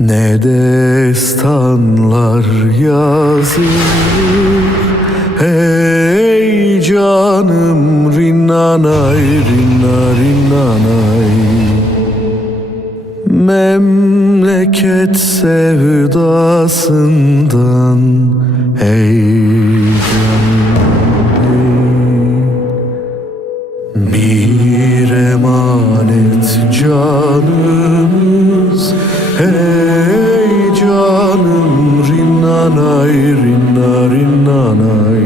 Ne destanlar yazılır Hey canım rinnanay rinna rinnanay Memleket sevdasından Hey canımız. Hey canım rinnanay rinna rinnanay.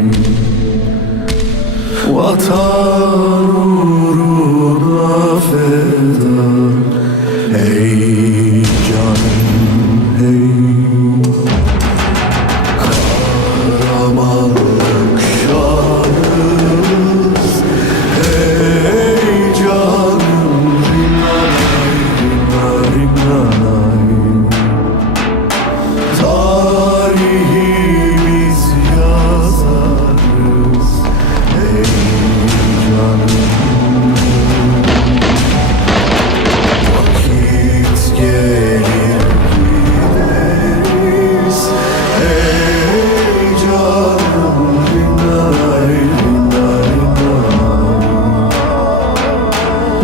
Vatan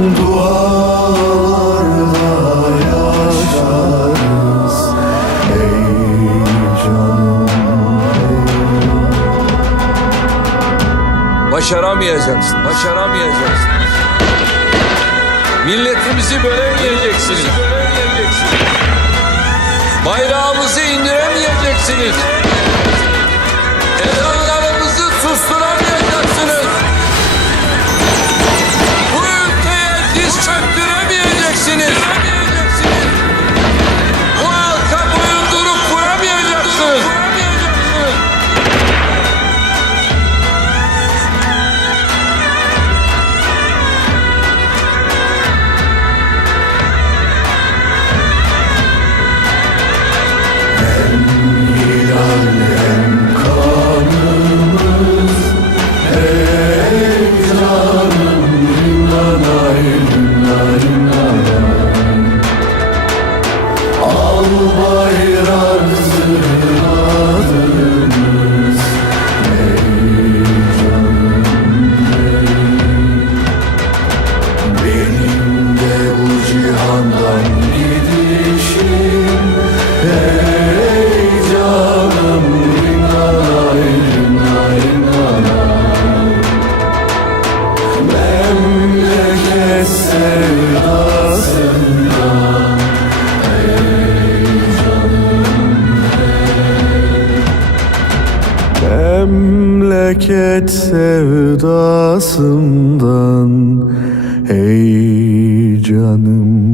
Dualarla yaşarız Ey canım Başaramayacaksın, başaramayacaksın. Milletimizi bölemeyeceksiniz. Bayrağımızı indiremeyeceksiniz. Ezanlarımızı Memleket sevdasından Hey canım